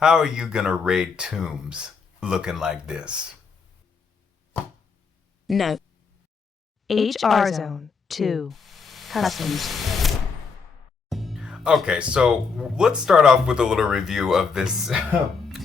How are you gonna raid tombs looking like this? No. HR Zone 2. Customs. Okay, so let's start off with a little review of this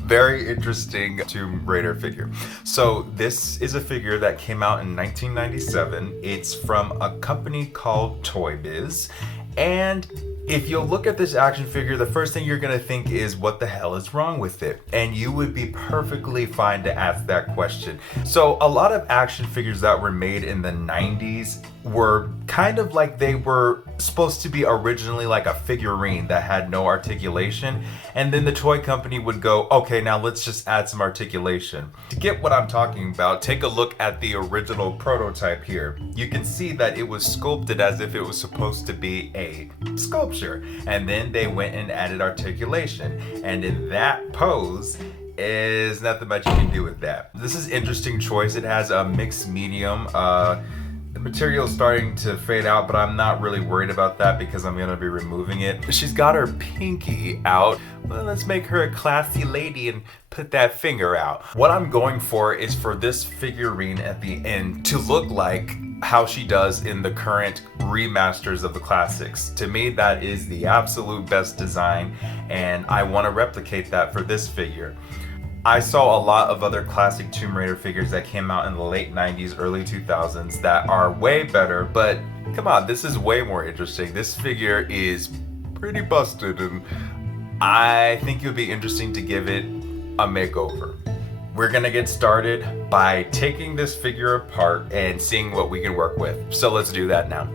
very interesting Tomb Raider figure. So this is a figure that came out in 1997. It's from a company called Toy Biz, and if you look at this action figure, the first thing you're gonna think is, what the hell is wrong with it? And you would be perfectly fine to ask that question. So a lot of action figures that were made in the 90s were kind of like they were supposed to be originally like a figurine that had no articulation, and then the toy company would go, okay, now let's just add some articulation. To get what I'm talking about, take a look at the original prototype here. You can see that it was sculpted as if it was supposed to be a sculpture, and then they went and added articulation, and in that pose is nothing much you can do with that. This is interesting choice. It has a mixed medium. The material is starting to fade out, but I'm not really worried about that because I'm gonna be removing it. She's got her pinky out. Well, let's make her a classy lady and put that finger out. What I'm going for is for this figurine at the end to look like how she does in the current remasters of the classics. To me, that is the absolute best design, and I want to replicate that for this figure. I saw a lot of other classic Tomb Raider figures that came out in the late 90s, early 2000s that are way better, but come on, this is way more interesting. This figure is pretty busted, and I think it would be interesting to give it a makeover. We're gonna get started by taking this figure apart and seeing what we can work with. So let's do that now.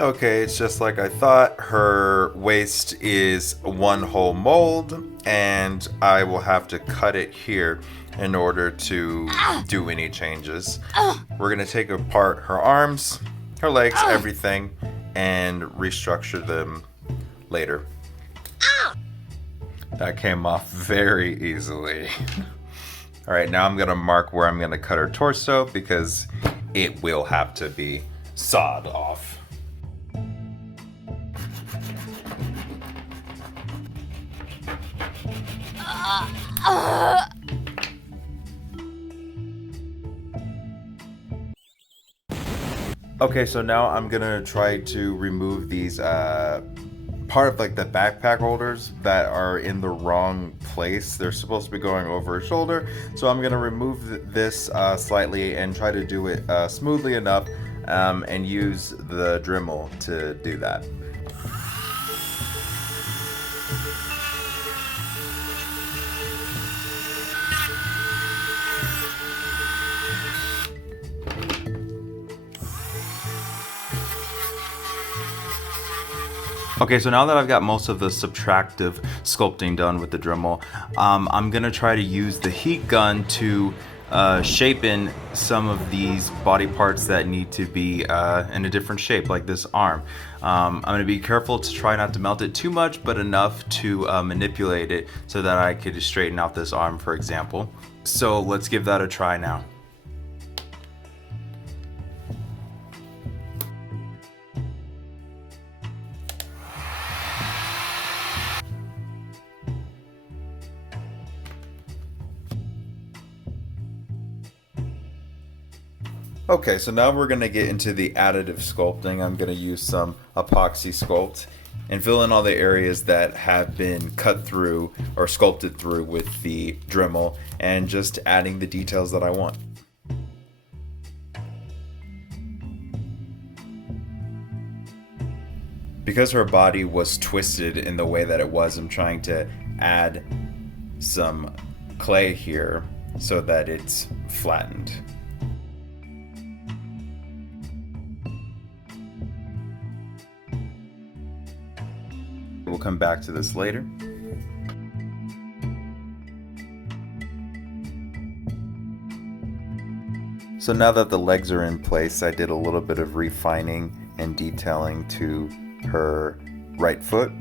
Okay, it's just like I thought. Her waist is one whole mold, and I will have to cut it here in order to do any changes. We're gonna take apart her arms, her legs, everything, and restructure them later. That came off very easily. All right, now I'm gonna mark where I'm gonna cut her torso because it will have to be sawed off. Okay, so now I'm gonna try to remove these part of like the backpack holders that are in the wrong place. They're supposed to be going over her shoulder, so I'm gonna remove this slightly and try to do it smoothly enough, and use the Dremel to do that. Okay, so now that I've got most of the subtractive sculpting done with the Dremel, I'm gonna try to use the heat gun to shape in some of these body parts that need to be in a different shape, like this arm. I'm gonna be careful to try not to melt it too much, but enough to manipulate it so that I could straighten out this arm, for example. So let's give that a try now. Okay, so now we're going to get into the additive sculpting. I'm going to use some epoxy sculpt and fill in all the areas that have been cut through or sculpted through with the Dremel, and just adding the details that I want. Because her body was twisted in the way that it was, I'm trying to add some clay here so that it's flattened. We'll come back to this later. So now that the legs are in place, I did a little bit of refining and detailing to her right foot.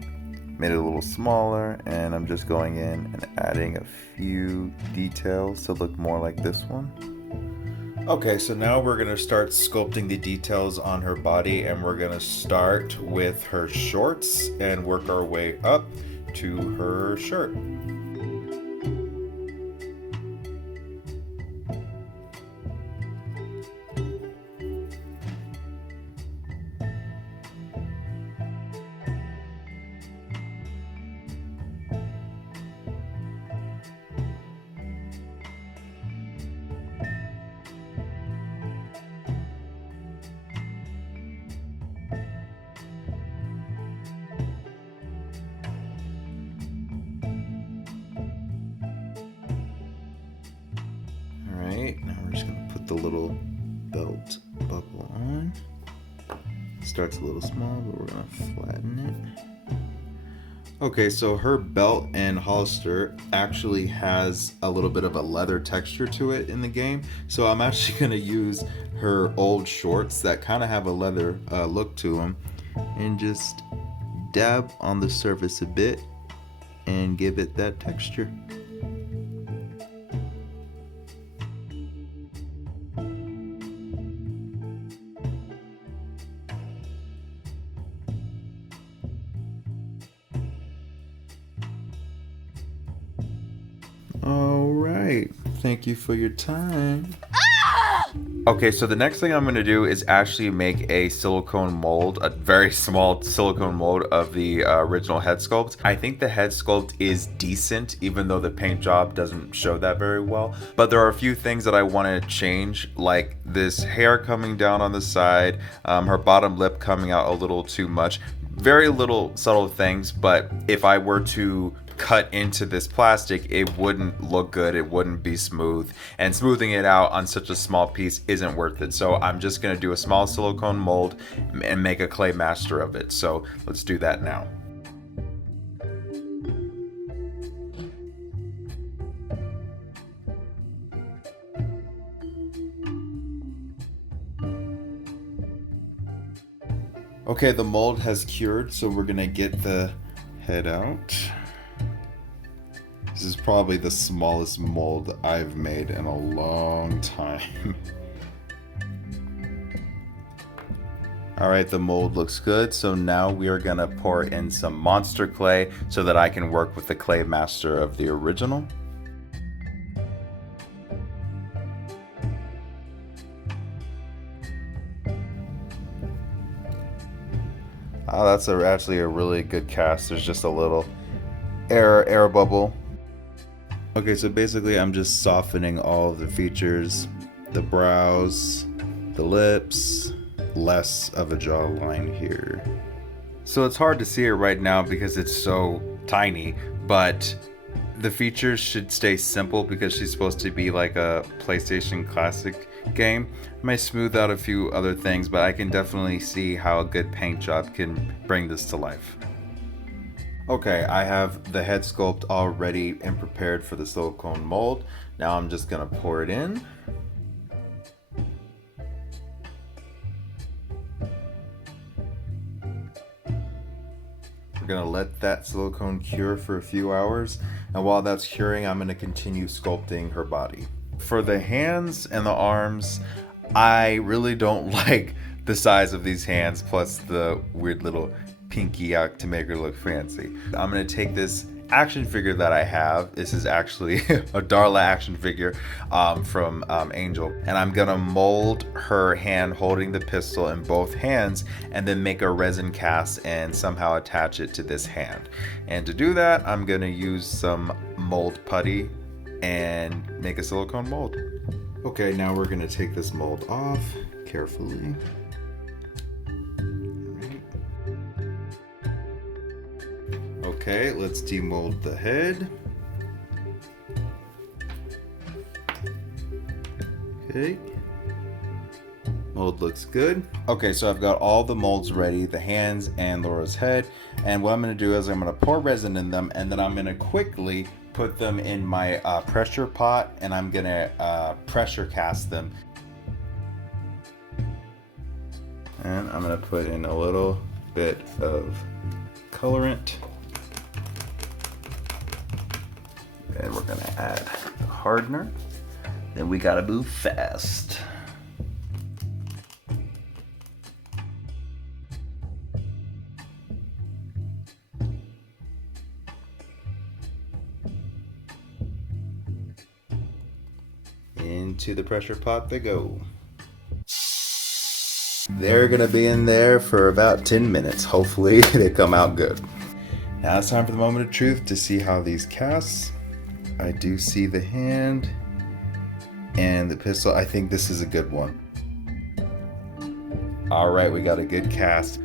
Made it a little smaller, and I'm just going in and adding a few details to look more like this one. Okay, so now we're gonna start sculpting the details on her body, and we're gonna start with her shorts and work our way up to her shirt. Alright, now we're just gonna put the little belt buckle on. Starts a little small, but we're gonna flatten it. Okay, so her belt and holster actually has a little bit of a leather texture to it in the game. So I'm actually gonna use her old shorts that kind of have a leather look to them and just dab on the surface a bit and give it that texture. All right, thank you for your time. Okay, so the next thing I'm going to do is actually make a silicone mold, a very small silicone mold of the original head sculpt. I think the head sculpt is decent, even though the paint job doesn't show that very well. But there are a few things that I want to change, like this hair coming down on the side, her bottom lip coming out a little too much. Very little subtle things, but if I were to cut into this plastic, it wouldn't look good, it wouldn't be smooth, and smoothing it out on such a small piece isn't worth it. So I'm just going to do a small silicone mold and make a clay master of it. So let's do that now. Okay, the mold has cured, so we're gonna get the head out. This is probably the smallest mold I've made in a long time. Alright, the mold looks good, so now we are gonna pour in some monster clay so that I can work with the clay master of the original. Oh, that's actually a really good cast. There's just a little air bubble. Okay, so basically I'm just softening all of the features, the brows, the lips, less of a jawline here. So it's hard to see it right now because it's so tiny, but the features should stay simple because she's supposed to be like a PlayStation Classic game. I may smooth out a few other things, but I can definitely see how a good paint job can bring this to life. Okay, I have the head sculpt all ready and prepared for the silicone mold. Now I'm just gonna pour it in. We're gonna let that silicone cure for a few hours, and while that's curing, I'm gonna continue sculpting her body. For the hands and the arms, I really don't like the size of these hands, plus the weird little pinky out to make her look fancy. I'm gonna take this action figure that I have. This is actually a Darla action figure from Angel, and I'm gonna mold her hand holding the pistol in both hands and then make a resin cast and somehow attach it to this hand. And to do that, I'm gonna use some mold putty and make a silicone mold. Okay, now we're gonna take this mold off carefully. Okay, let's demold the head. Okay. Mold looks good. Okay, so I've got all the molds ready, the hands and Laura's head. And what I'm gonna do is I'm gonna pour resin in them, and then I'm gonna quickly put them in my pressure pot, and I'm gonna pressure cast them. And I'm gonna put in a little bit of colorant. And we're gonna add the hardener. Then we gotta move fast. into the pressure pot they go. They're gonna be in there for about 10 minutes. Hopefully they come out good. Now it's time for the moment of truth to see how these cast. I do see the hand and the pistol. I think this is a good one. All right, we got a good cast.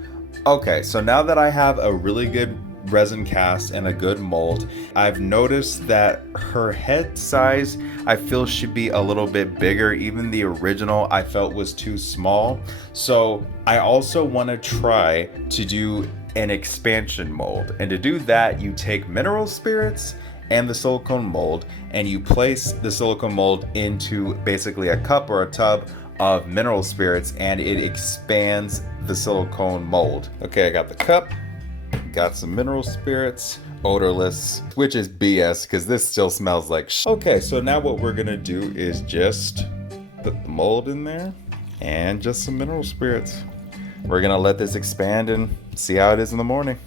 Okay, so now that I have a really good resin cast and a good mold, I've noticed that her head size I feel should be a little bit bigger. Even the original I felt was too small. So I also want to try to do an expansion mold. And to do that, you take mineral spirits and the silicone mold and you place the silicone mold into basically a cup or a tub of mineral spirits, and it expands the silicone mold. Okay, I got the cup, got some mineral spirits, odorless, which is BS because this still smells like Okay, so now what we're gonna do is just put the mold in there and just some mineral spirits. We're gonna let this expand and see how it is in the morning.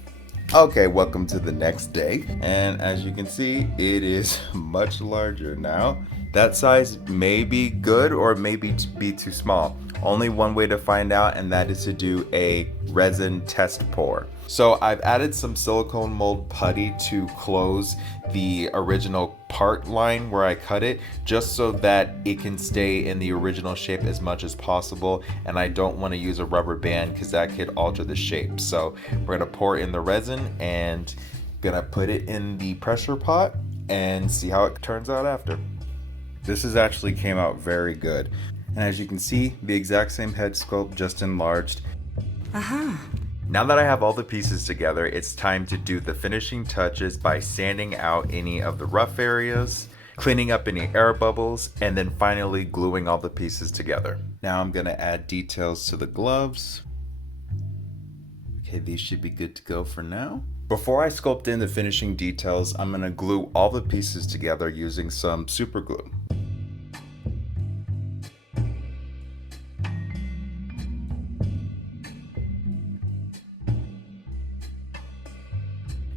Okay, welcome to the next day. And as you can see, it is much larger now. That size may be good or maybe be too small. Only one way to find out, and that is to do a resin test pour. So I've added some silicone mold putty to close the original part line where I cut it, just so that it can stay in the original shape as much as possible. And I don't want to use a rubber band because that could alter the shape. So we're gonna pour in the resin and gonna put it in the pressure pot and see how it turns out after. This actually came out very good. And as you can see, the exact same head sculpt, just enlarged. Aha. Now that I have all the pieces together, it's time to do the finishing touches by sanding out any of the rough areas, cleaning up any air bubbles, and then finally gluing all the pieces together. Now I'm gonna add details to the gloves. Okay, these should be good to go for now. Before I sculpt in the finishing details, I'm gonna glue all the pieces together using some super glue.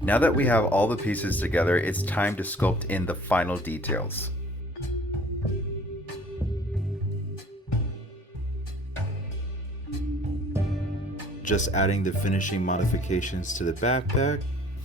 Now that we have all the pieces together, it's time to sculpt in the final details. Just adding the finishing modifications to the backpack.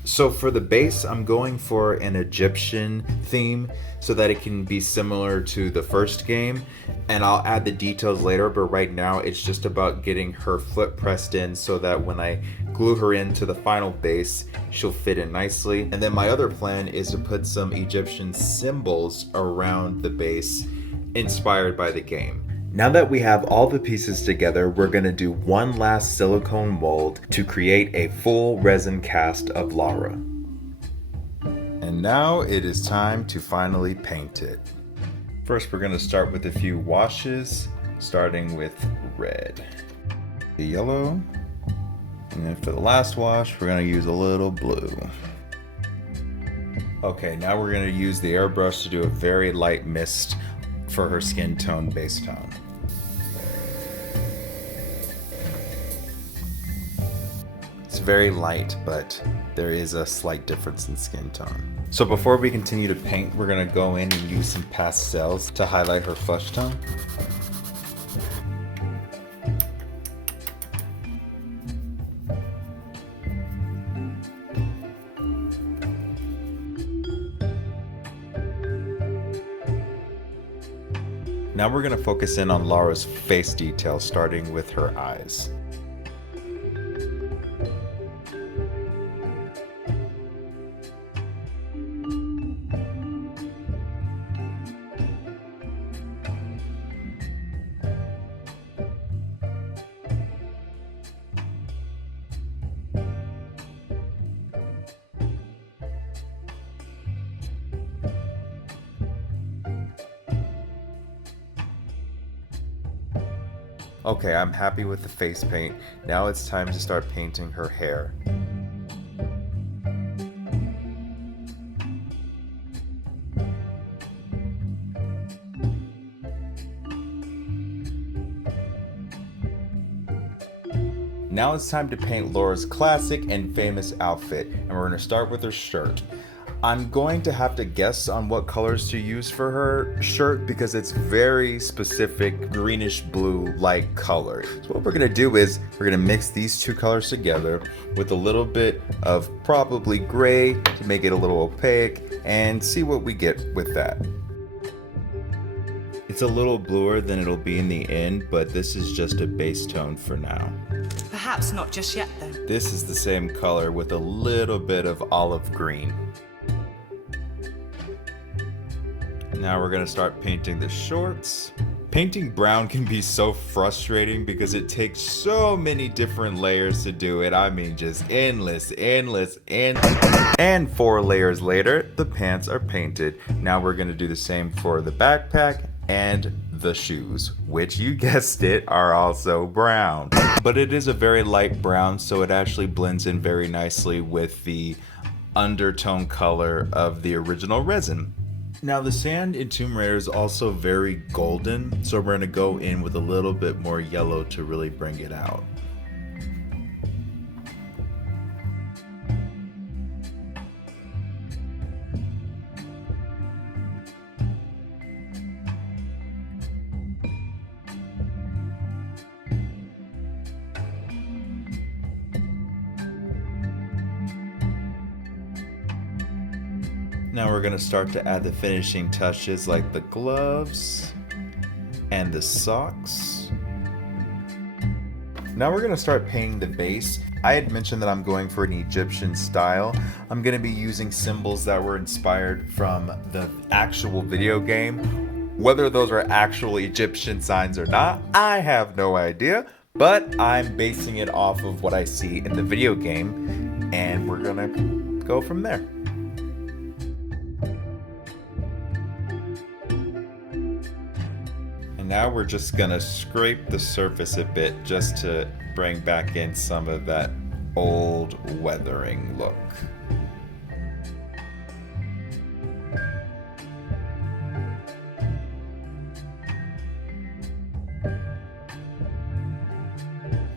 So for the base, I'm going for an Egyptian theme so that it can be similar to the first game, and I'll add the details later, but right now it's just about getting her flip pressed in so that when I glue her into the final base, she'll fit in nicely. And then my other plan is to put some Egyptian symbols around the base inspired by the game. Now that we have all the pieces together, we're going to do one last silicone mold to create a full resin cast of Lara. And now it is time to finally paint it. First, we're going to start with a few washes, starting with red, the yellow, and then for the last wash, we're going to use a little blue. Okay, now we're going to use the airbrush to do a very light mist for her skin tone base tone. It's very light, but there is a slight difference in skin tone. So before we continue to paint, we're gonna go in and use some pastels to highlight her flesh tone. Now we're gonna focus in on Lara's face detail, starting with her eyes. Okay, I'm happy with the face paint. Now it's time to start painting her hair. Now it's time to paint Laura's classic and famous outfit, and we're going to start with her shirt. I'm going to have to guess on what colors to use for her shirt because it's very specific greenish blue like color. So what we're gonna do is we're gonna mix these two colors together with a little bit of probably gray to make it a little opaque and see what we get with that. It's a little bluer than it'll be in the end, but this is just a base tone for now. Perhaps not just yet then. This is the same color with a little bit of olive green. Now we're gonna start painting the shorts. Painting brown can be so frustrating because it takes so many different layers to do it. I mean, just endless. And 4 layers later, the pants are painted. Now we're gonna do the same for the backpack and the shoes, which you guessed it, are also brown. But it is a very light brown, so it actually blends in very nicely with the undertone color of the original resin. Now the sand in Tomb Raider is also very golden, so we're gonna go in with a little bit more yellow to really bring it out. Now we're gonna start to add the finishing touches like the gloves and the socks. Now we're gonna start painting the base. I had mentioned that I'm going for an Egyptian style. I'm gonna be using symbols that were inspired from the actual video game. Whether those are actual Egyptian signs or not, I have no idea, but I'm basing it off of what I see in the video game, and we're gonna go from there. And now we're just gonna scrape the surface a bit just to bring back in some of that old weathering look.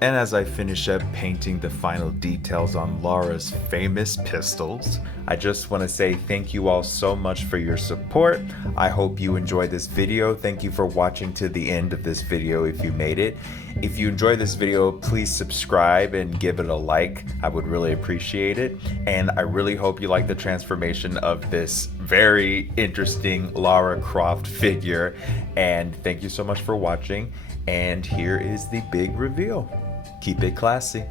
And as I finish up painting the final details on Lara's famous pistols, I just want to say thank you all so much for your support. I hope you enjoyed this video. Thank you for watching to the end of this video if you made it. If you enjoyed this video, please subscribe and give it a like. I would really appreciate it. And I really hope you like the transformation of this very interesting Lara Croft figure. And thank you so much for watching. And here is the big reveal. Keep it classy.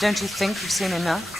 Don't you think you've seen enough?